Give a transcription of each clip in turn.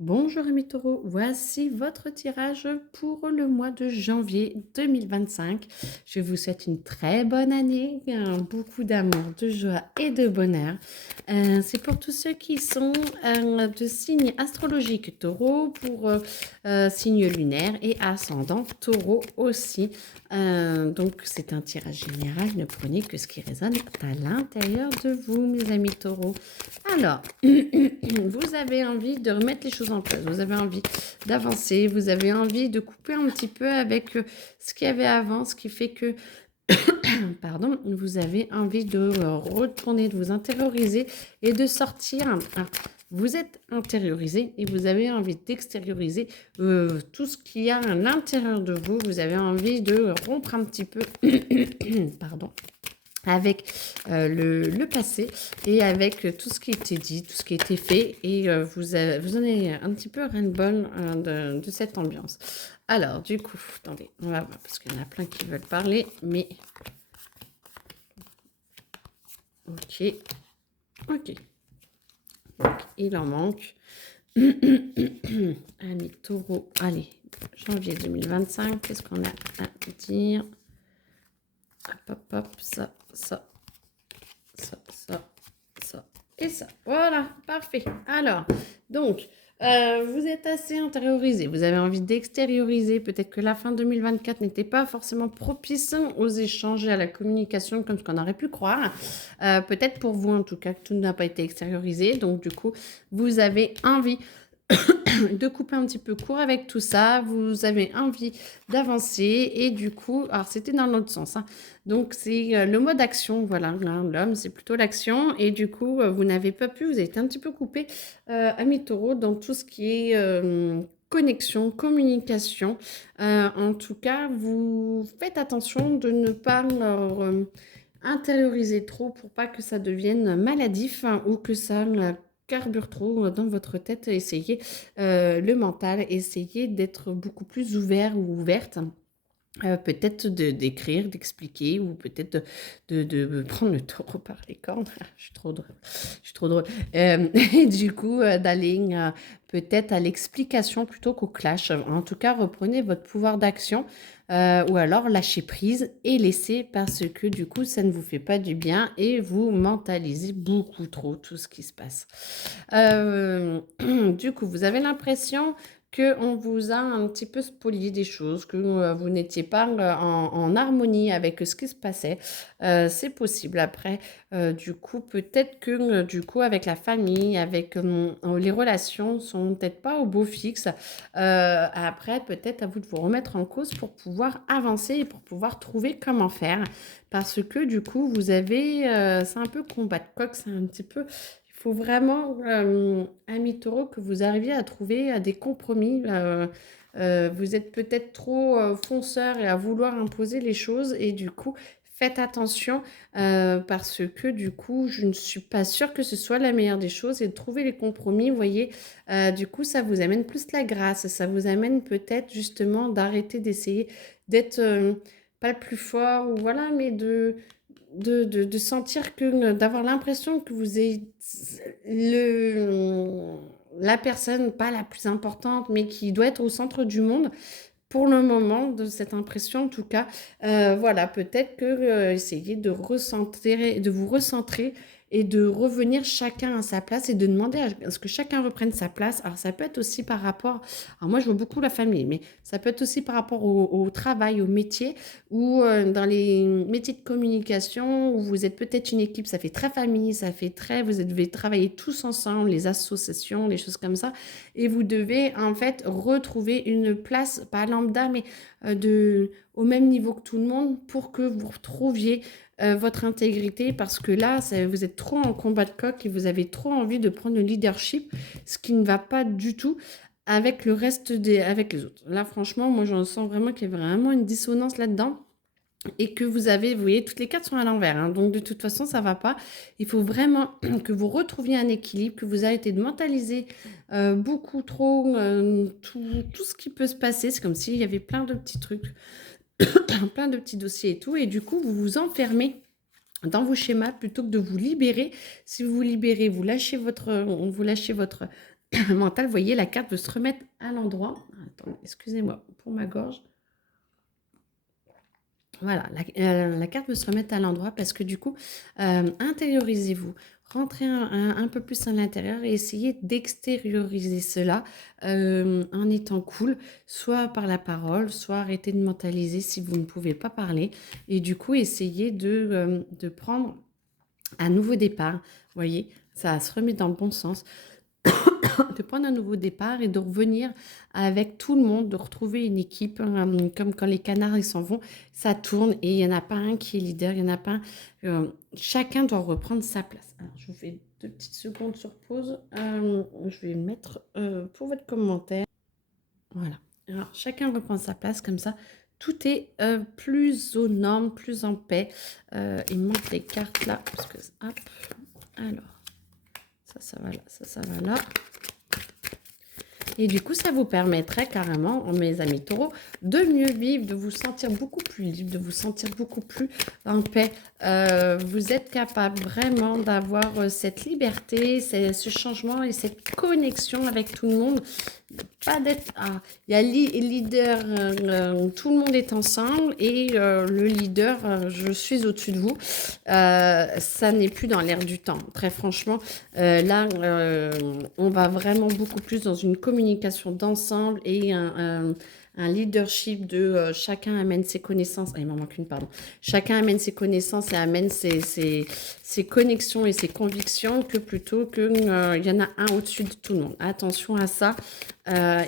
Bonjour amis taureaux, voici votre tirage pour le mois de janvier 2025. Je vous souhaite une très bonne année, beaucoup d'amour, de joie et de bonheur. C'est pour tous ceux qui sont de signe astrologique taureau, pour signe lunaire et ascendant taureau aussi. Donc c'est un tirage général, ne prenez que ce qui résonne à l'intérieur de vous mes amis taureaux. Alors, vous avez envie de remettre les choses en place, vous avez envie d'avancer, vous avez envie de couper un petit peu avec ce qu'il y avait avant, ce qui fait que, pardon, vous avez envie de retourner, de vous intérioriser et de sortir. Vous êtes intériorisé et vous avez envie d'extérioriser tout ce qu'il y a à l'intérieur de vous. Vous avez envie de rompre un petit peu, pardon, avec le passé et avec tout ce qui était dit, tout ce qui était fait. Et vous en avez un petit peu ras-le-bol de cette ambiance. Alors, du coup, attendez, on va voir, parce qu'il y en a plein qui veulent parler, mais... Ok, ok. Donc, il en manque. Allez, taureau, allez, janvier 2025, qu'est-ce qu'on a à dire? Hop, hop, hop, ça, ça, ça et ça. Voilà, parfait. Alors, donc, vous êtes assez intériorisé, vous avez envie d'extérioriser. Peut-être que la fin 2024 n'était pas forcément propice aux échanges et à la communication comme ce qu'on aurait pu croire. Peut-être pour vous, en tout cas, que tout n'a pas été extériorisé. Donc, du coup, vous avez envie de couper un petit peu court avec tout ça, vous avez envie d'avancer et du coup, alors c'était dans l'autre sens, hein. Donc c'est le mode action, voilà, hein, l'homme c'est plutôt l'action et du coup vous n'avez pas pu, vous avez été un petit peu coupé ami taureau dans tout ce qui est connexion, communication. En tout cas, vous faites attention de ne pas intérioriser trop pour pas que ça devienne maladif, hein, ou que ça carbure trop dans votre tête. Essayez le mental, essayez d'être beaucoup plus ouvert ou ouverte. Peut-être d'écrire, d'expliquer, ou peut-être de prendre le taureau par les cornes. Je suis trop drôle. Je suis trop drôle. Et du coup, d'aller peut-être à l'explication plutôt qu'au clash. En tout cas, reprenez votre pouvoir d'action, ou alors lâchez prise et laissez, parce que du coup, ça ne vous fait pas du bien et vous mentalisez beaucoup trop tout ce qui se passe. Du coup, vous avez l'impression qu'on vous a un petit peu spolié des choses, que vous n'étiez pas en harmonie avec ce qui se passait. C'est possible. Après, du coup, peut-être que du coup, avec la famille, avec les relations sont peut-être pas au beau fixe. Après, peut-être à vous de vous remettre en cause pour pouvoir avancer et pour pouvoir trouver comment faire. Parce que du coup, vous avez, c'est un peu combat de coq, c'est un petit peu... Il faut vraiment, amis taureaux, que vous arriviez à trouver des compromis. Vous êtes peut-être trop fonceur et à vouloir imposer les choses. Et du coup, faites attention, parce que du coup, je ne suis pas sûre que ce soit la meilleure des choses. Et de trouver les compromis, vous voyez, du coup, ça vous amène plus la grâce. Ça vous amène peut-être justement d'arrêter d'essayer d'être pas le plus fort, ou voilà, mais de sentir que, d'avoir l'impression que vous êtes la personne, pas la plus importante, mais qui doit être au centre du monde. Pour le moment, de cette impression en tout cas, voilà, peut-être que essayez de recentrer, de vous recentrer et de revenir chacun à sa place et de demander à ce que chacun reprenne sa place. Alors ça peut être aussi par rapport, alors moi je vois beaucoup la famille, mais ça peut être aussi par rapport au travail, au métier, ou dans les métiers de communication où vous êtes peut-être une équipe, ça fait très famille, ça fait très, vous devez travailler tous ensemble, les associations, les choses comme ça, et vous devez en fait retrouver une place, pas lambda, mais au même niveau que tout le monde, pour que vous retrouviez votre intégrité, parce que là, vous êtes trop en combat de coq et vous avez trop envie de prendre le leadership, ce qui ne va pas du tout avec le reste avec les autres. Là, franchement, moi, j'en sens vraiment qu'il y a vraiment une dissonance là-dedans. Et que vous avez, vous voyez, toutes les cartes sont à l'envers, hein, donc de toute façon, ça ne va pas. Il faut vraiment que vous retrouviez un équilibre, que vous arrêtez de mentaliser beaucoup trop tout ce qui peut se passer. C'est comme s'il y avait plein de petits trucs, plein de petits dossiers et tout, et du coup, vous vous enfermez dans vos schémas plutôt que de vous libérer. Si vous vous libérez, vous lâchez votre mental, vous voyez, la carte veut se remettre à l'endroit. Attendez, excusez-moi pour ma gorge. Voilà, la carte veut se remettre à l'endroit parce que du coup, intériorisez-vous, rentrez un peu plus à l'intérieur et essayez d'extérioriser cela en étant cool, soit par la parole, soit arrêtez de mentaliser si vous ne pouvez pas parler. Et du coup, essayez de prendre un nouveau départ. Vous voyez, ça se remet dans le bon sens. De prendre un nouveau départ et de revenir avec tout le monde, de retrouver une équipe, comme quand les canards ils s'en vont, ça tourne et il n'y en a pas un qui est leader, il n'y en a pas un. Chacun doit reprendre sa place. Alors, je vous fais 2 petites secondes sur pause. Je vais mettre pour votre commentaire. Voilà. Alors, chacun reprend sa place comme ça. Tout est plus aux normes, plus en paix. Il manque les cartes là. Parce que, hop, alors, ça va là, ça va là. Et du coup, ça vous permettrait carrément, mes amis taureaux, de mieux vivre, de vous sentir beaucoup plus libre, de vous sentir beaucoup plus en paix. Vous êtes capable vraiment d'avoir cette liberté, ce changement et cette connexion avec tout le monde. Pas d'être... il y a leader, tout le monde est ensemble et le leader, je suis au-dessus de vous. Ça n'est plus dans l'air du temps. Très franchement, là, on va vraiment beaucoup plus dans une communication d'ensemble et un leadership de chacun amène ses connaissances. Ah, il m'en manque une, pardon. Chacun amène ses connaissances et amène ses connexions et ses convictions que plutôt qu'il y en a un au-dessus de tout le monde. Attention à ça.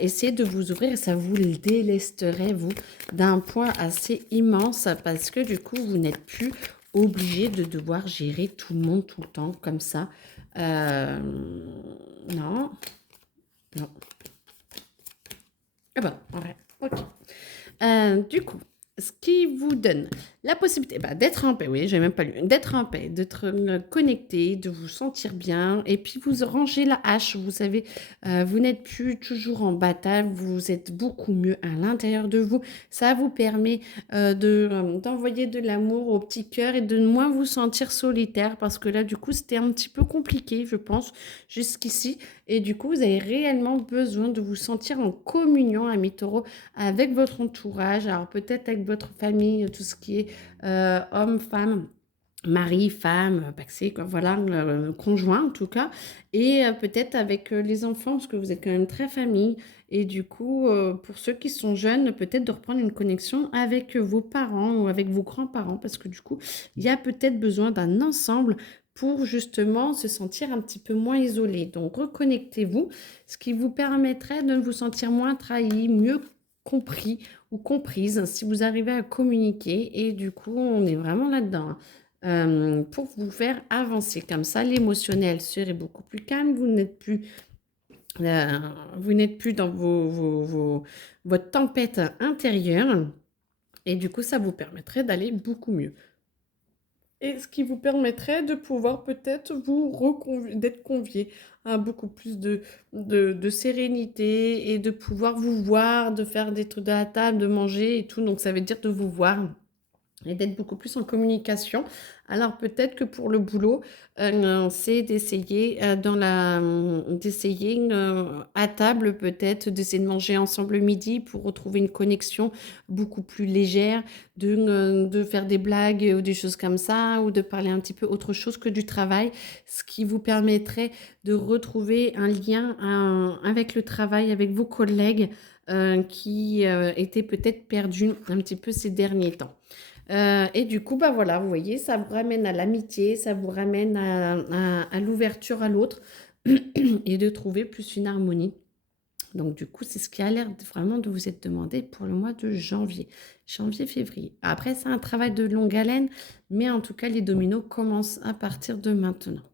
Essayez de vous ouvrir et ça vous le délesterait, vous, d'un point assez immense parce que du coup, vous n'êtes plus obligé de devoir gérer tout le monde tout le temps comme ça. Non. Non. Ah bon, ouais. Ok. Du coup, ce qui vous donne la possibilité d'être en paix, oui, j'ai même pas lu, d'être en paix, d'être connecté, de vous sentir bien, et puis vous rangez la hache, vous savez, vous n'êtes plus toujours en bataille, vous êtes beaucoup mieux à l'intérieur de vous, ça vous permet d'envoyer de l'amour au petit cœur et de moins vous sentir solitaire, parce que là, du coup, c'était un petit peu compliqué, je pense, jusqu'ici, et du coup, vous avez réellement besoin de vous sentir en communion, amis taureaux, avec votre entourage, alors peut-être avec votre famille, tout ce qui est homme, femme, mari, femme, paxé, quoi, voilà, conjoint en tout cas, et peut-être avec les enfants, parce que vous êtes quand même très famille, et du coup, pour ceux qui sont jeunes, peut-être de reprendre une connexion avec vos parents ou avec vos grands-parents, parce que du coup, il y a peut-être besoin d'un ensemble pour justement se sentir un petit peu moins isolé. Donc, reconnectez-vous, ce qui vous permettrait de vous sentir moins trahi, mieux compris ou comprise si vous arrivez à communiquer. Et du coup, on est vraiment là-dedans, hein. Pour vous faire avancer comme ça, l'émotionnel serait beaucoup plus calme. Euh, vous n'êtes plus dans votre tempête intérieure. Et du coup, ça vous permettrait d'aller beaucoup mieux. Et ce qui vous permettrait de pouvoir peut-être d'être convié à beaucoup plus de sérénité et de pouvoir vous voir, de faire des trucs à la table, de manger et tout. Donc, ça veut dire de vous voir et d'être beaucoup plus en communication. Alors peut-être que pour le boulot, c'est d'essayer à table peut-être, d'essayer de manger ensemble le midi pour retrouver une connexion beaucoup plus légère, de faire des blagues ou des choses comme ça, ou de parler un petit peu autre chose que du travail, ce qui vous permettrait de retrouver un lien avec le travail, avec vos collègues qui étaient peut-être perdus un petit peu ces derniers temps. Et du coup, voilà, vous voyez, ça vous ramène à l'amitié, ça vous ramène à l'ouverture à l'autre et de trouver plus une harmonie. Donc, du coup, c'est ce qui a l'air vraiment de vous être demandé pour le mois de janvier. Janvier-février. Après, c'est un travail de longue haleine, mais en tout cas, les dominos commencent à partir de maintenant.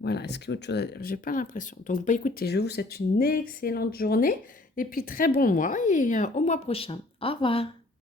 Voilà, est-ce qu'il y a autre chose à dire? J'ai pas l'impression. Donc, écoutez, je vous souhaite une excellente journée et puis très bon mois et au mois prochain. Au revoir.